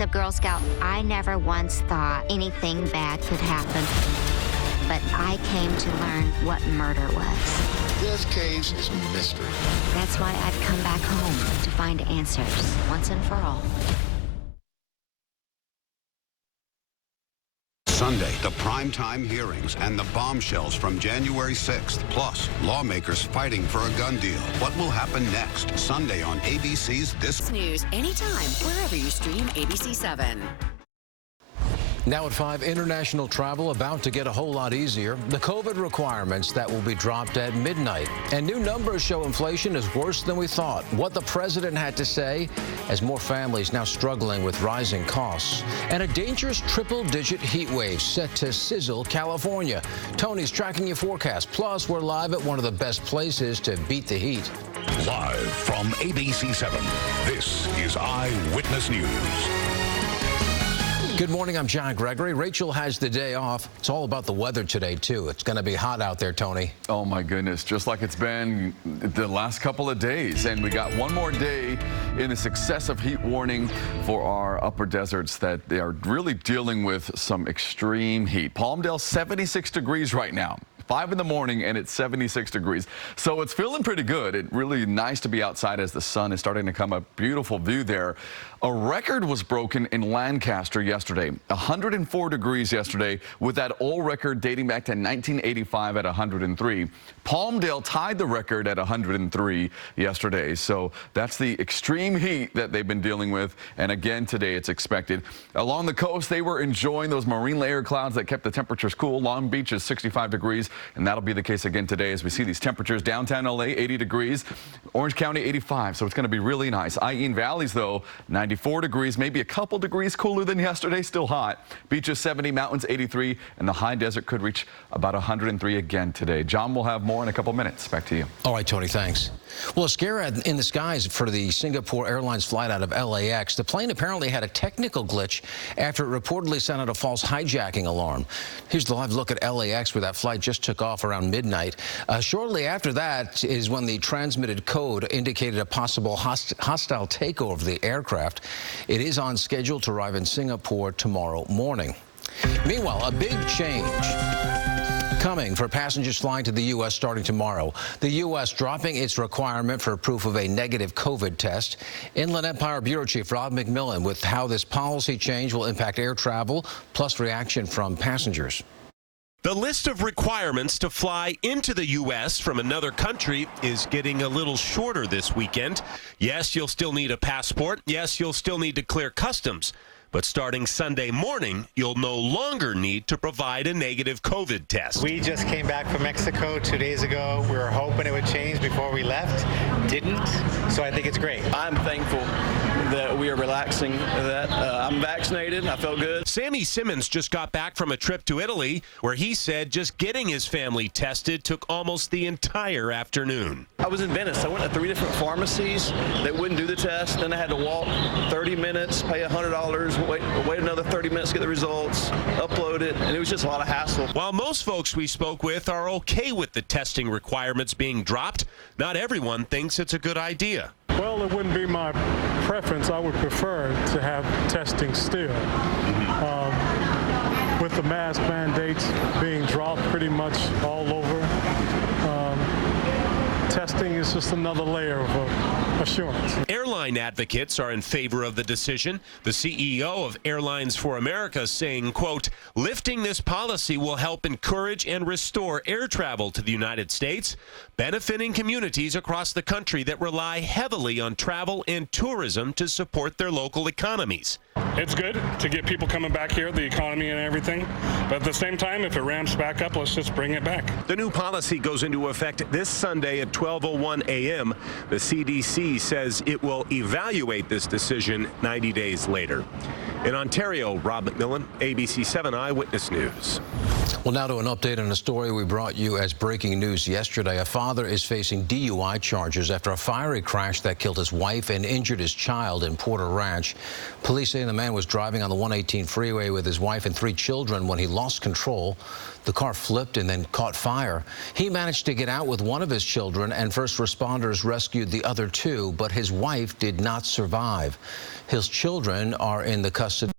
The Girl Scout, I never once thought anything bad could happen. But I came to learn what murder was. This case is a mystery. That's why I've come back home to find answers once and for all. Sunday, the primetime hearings and the bombshells from January 6th. Plus, lawmakers fighting for a gun deal. What will happen next? Sunday on ABC's This News anytime, wherever you stream ABC 7. Now at 5, international travel about to get a whole lot easier. The COVID requirements that will be dropped at midnight. And new numbers show inflation is worse than we thought. What the president had to say as more families now struggling with rising costs. And a dangerous triple-digit heat wave set to sizzle California. Tony's tracking your forecast. Plus, we're live at one of the best places to beat the heat. Live from ABC 7, this is Eyewitness News. Good morning, I'm John Gregory. Rachel has the day off. It's all about the weather today, too. It's going to be hot out there, Tony. Oh, my goodness, just like it's been the last couple of days. And we got one more day in this excessive heat warning for our upper deserts that they are really dealing with some extreme heat. Palmdale, 76 degrees right now. 5 in the morning and it's 76 degrees. So it's feeling pretty good. It's really nice to be outside as the sun is starting to come up. Beautiful view there. A record was broken in Lancaster yesterday. 104 degrees yesterday with that old record dating back to 1985 at 103. Palmdale tied the record at 103 yesterday. So that's the extreme heat that they've been dealing with. And again, today it's expected. Along the coast, they were enjoying those marine layer clouds that kept the temperatures cool. Long Beach is 65 degrees. And that'll be the case again today as we see these temperatures. Downtown LA, 80 degrees. Orange County, 85. So it's going to be really nice. Iene Valleys, though, 94 degrees, maybe a couple degrees cooler than yesterday. Still hot. Beaches, 70. Mountains, 83. And the high desert could reach about 103 again today. John will have more in a couple minutes. Back to you. All right, Tony, thanks. Well, a scare in the skies for the Singapore Airlines flight out of LAX. The plane apparently had a technical glitch after it reportedly sent out a false hijacking alarm. Here's the live look at LAX where that flight just took off around midnight. Shortly after that is when the transmitted code indicated a possible hostile takeover of the aircraft. It is on schedule to arrive in Singapore tomorrow morning. Meanwhile, a big change coming for passengers flying to the U.S. starting tomorrow. The U.S. dropping its requirement for proof of a negative COVID test. Inland Empire Bureau Chief Rob McMillan with how this policy change will impact air travel, plus reaction from passengers. The list of requirements to fly into the U.S. from another country is getting a little shorter this weekend. Yes, you'll still need a passport. Yes, you'll still need to clear customs. But starting Sunday morning, you'll no longer need to provide a negative COVID test. We just came back from Mexico 2 days ago. We were hoping it would change before we left. Didn't. So I think it's great. I'm thankful that we are relaxing that. I'm vaccinated. I felt good. Sammy Simmons just got back from a trip to Italy where he said just getting his family tested took almost the entire afternoon. I was in Venice. I went to 3 different pharmacies that wouldn't do the test. Then I had to walk 30 minutes, pay $100. Wait another 30 minutes to get the results, upload it, and it was just a lot of hassle. While most folks we spoke with are okay with the testing requirements being dropped, not everyone thinks it's a good idea. Well, it wouldn't be my preference. I would prefer to have testing still. With the mask mandates being dropped pretty much all over, testing is just another layer of assurance. Airline advocates are in favor of the decision. The CEO of Airlines for America saying, quote, lifting this policy will help encourage and restore air travel to the United States, benefiting communities across the country that rely heavily on travel and tourism to support their local economies. It's good to get people coming back here, the economy and everything. But at the same time, if it ramps back up, let's just bring it back. The new policy goes into effect this Sunday at 12:01 a.m. The CDC says it will evaluate this decision 90 days later. In Ontario, Rob McMillan, ABC 7 Eyewitness News. Well, now to an update on a story we brought you as breaking news yesterday. A father is facing DUI charges after a fiery crash that killed his wife and injured his child in Porter Ranch. Police say the man was driving on the 118 freeway with his wife and 3 children when he lost control. The car flipped and then caught fire. He managed to get out with one of his children, and first responders rescued the other two, but his wife did not survive. His children are in the custody